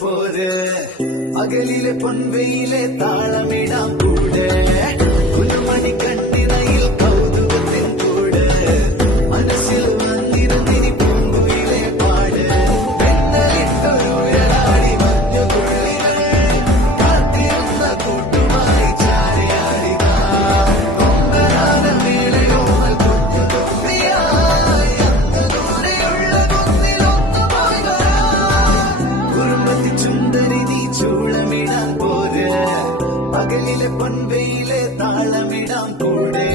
പോര് പകലിലെ പൊൻവെയിലെ താളമിടാം കൂടെ കുലുമണി കണ്ണിനയിൽ കൗതുകത്തിൻ കൂട് മനസ്സിൽ വന്നിരുന്നിനി പൂങ്കുയിലെ പാട് പെണ്ണലിട്ടൊരു ഉയരാടി മഞ്ഞുതുള്ളികൾ കാത്തിരുന്ന കൂട്ടുമായി ചാരയാടിക കൊമ്പനാന മേളയോമൽ കുഞ്ഞു തൊപ്പിയായി അന്ന് ദൂരെയുള്ള കുന്നിലൊന്നു പോയി വരാം കുറുമ്പത്തി ചുണ്ടരി നീ ചൂളമിടാൻ പോര് പകലിലെ പൊൻവെയിലെ താളമിടാം കൂടെ